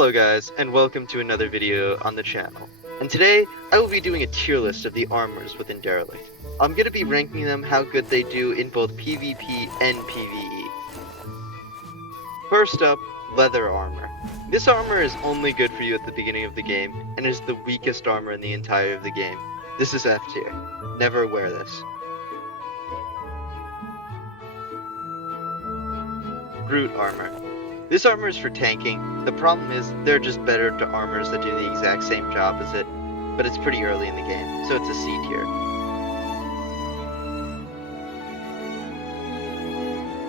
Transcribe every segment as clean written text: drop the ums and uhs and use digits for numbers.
Hello guys, and welcome to another video on the channel. And today, I will be doing a tier list of the armors within Derelict. I'm going to be ranking them how good they do in both PvP and PvE. First up, leather armor. This armor is only good for you at the beginning of the game, and is the weakest armor in the entire of the game. This is F tier. Never wear this. Brute armor. This armor is for tanking. The problem is, there are just better armors that do the exact same job as it, but it's pretty early in the game, so it's a C tier.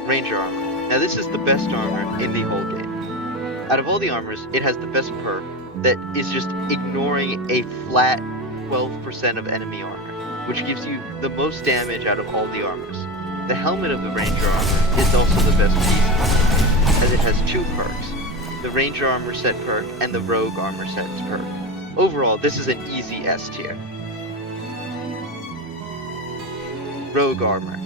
Ranger armor. Now this is the best armor in the whole game. Out of all the armors, it has the best perk that is just ignoring a flat 12% of enemy armor, which gives you the most damage out of all the armors. The helmet of the Ranger armor is also the best piece, as it has two perks, the Ranger armor set perk and the Rogue armor set perk. Overall, this is an easy S tier. Rogue armor.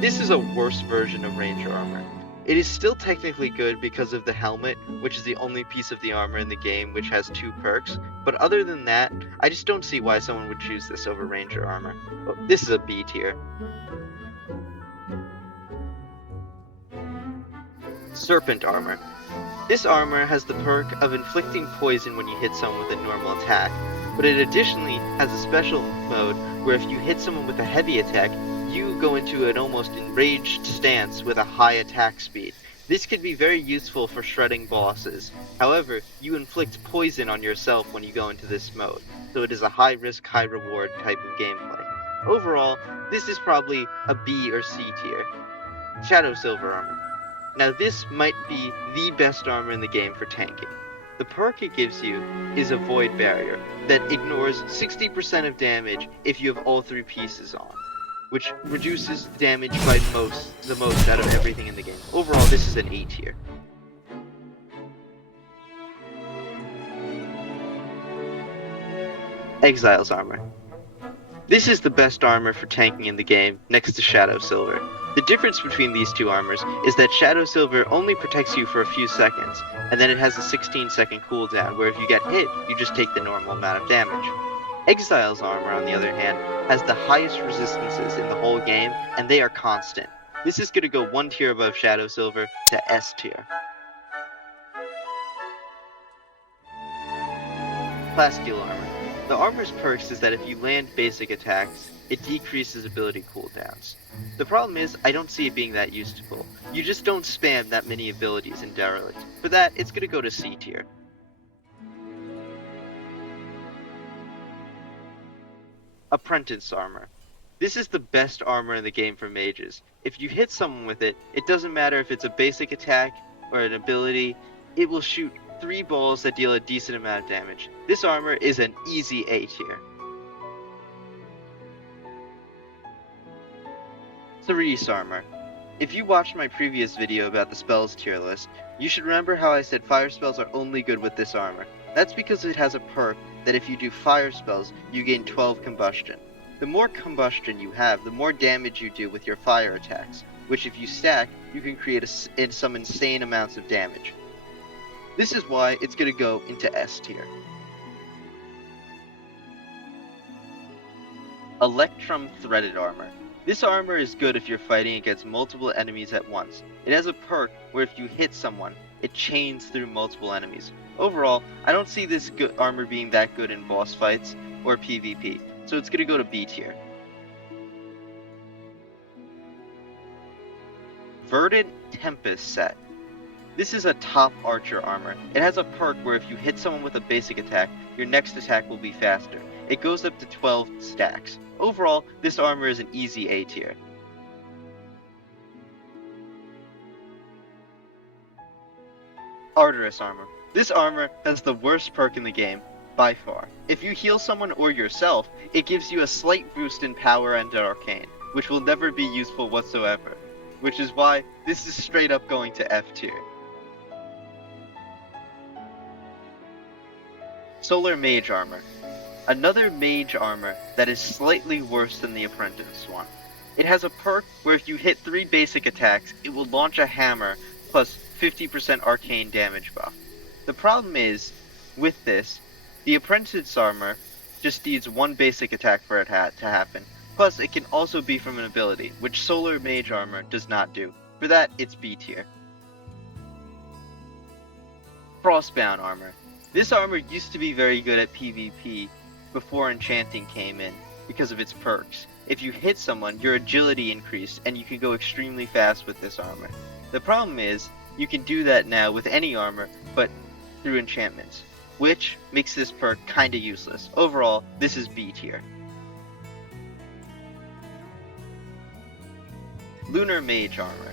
This is a worse version of Ranger armor. It is still technically good because of the helmet, which is the only piece of the armor in the game which has two perks, but other than that, I just don't see why someone would choose this over Ranger armor. This is a B tier. Serpent armor. This armor has the perk of inflicting poison when you hit someone with a normal attack, but it additionally has a special mode where if you hit someone with a heavy attack, you go into an almost enraged stance with a high attack speed. This could be very useful for shredding bosses. However, you inflict poison on yourself when you go into this mode, so it is a high risk, high reward type of gameplay. Overall, this is probably a B or C tier. Shadow Silver armor. Now this might be the best armor in the game for tanking. The perk it gives you is a Void Barrier that ignores 60% of damage if you have all three pieces on, which reduces damage by the most out of everything in the game. Overall, this is an A tier. Exile's armor. This is the best armor for tanking in the game, next to Shadow Silver. The difference between these two armors is that Shadow Silver only protects you for a few seconds, and then it has a 16-second cooldown, where if you get hit, you just take the normal amount of damage. Exile's armor, on the other hand, has the highest resistances in the whole game, and they are constant. This is going to go one tier above Shadow Silver to S tier. Plasteel armor. The armor's perks is that if you land basic attacks, it decreases ability cooldowns. The problem is, I don't see it being that useful. You just don't spam that many abilities in Derelict. For that, it's gonna go to C tier. Apprentice armor. This is the best armor in the game for mages. If you hit someone with it, it doesn't matter if it's a basic attack or an ability, it will shoot 3 balls that deal a decent amount of damage. This armor is an easy A tier. Cerise armor. If you watched my previous video about the spells tier list, you should remember how I said fire spells are only good with this armor. That's because it has a perk that if you do fire spells, you gain 12 combustion. The more combustion you have, the more damage you do with your fire attacks, which if you stack, you can create some insane amounts of damage. This is why it's going to go into S tier. Electrum Threaded armor. This armor is good if you're fighting against multiple enemies at once. It has a perk where if you hit someone, it chains through multiple enemies. Overall, I don't see this armor being that good in boss fights or PvP, so it's going to go to B tier. Verdant Tempest set. This is a top archer armor. It has a perk where if you hit someone with a basic attack, your next attack will be faster. It goes up to 12 stacks. Overall, this armor is an easy A tier. Arteris armor. This armor has the worst perk in the game, by far. If you heal someone or yourself, it gives you a slight boost in power and arcane, which will never be useful whatsoever. Which is why this is straight up going to F tier. Solar Mage armor. Another mage armor that is slightly worse than the apprentice one. It has a perk where if you hit 3 basic attacks, it will launch a hammer plus 50% arcane damage buff. The problem is, with this, the Apprentice armor just needs one basic attack for it to happen. Plus, it can also be from an ability, which Solar Mage armor does not do. For that, it's B tier. Frostbound armor. This armor used to be very good at PvP before enchanting came in because of its perks. If you hit someone, your agility increased and you can go extremely fast with this armor. The problem is, you can do that now with any armor, but through enchantments, which makes this perk kinda useless. Overall, this is B tier. Lunar Mage armor.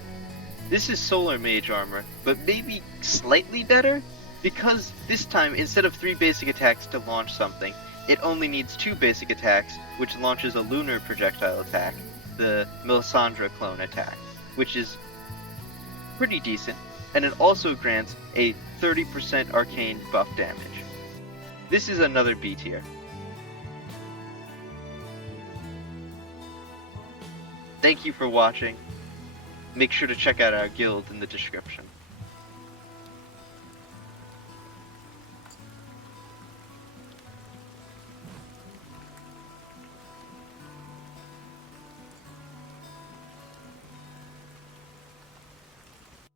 This is Solar Mage armor, but maybe slightly better? Because this time, instead of 3 basic attacks to launch something, it only needs 2 basic attacks, which launches a lunar projectile attack, the Melisandre clone attack, which is pretty decent, and it also grants a 30% arcane buff damage. This is another B tier. Thank you for watching. Make sure to check out our guild in the description.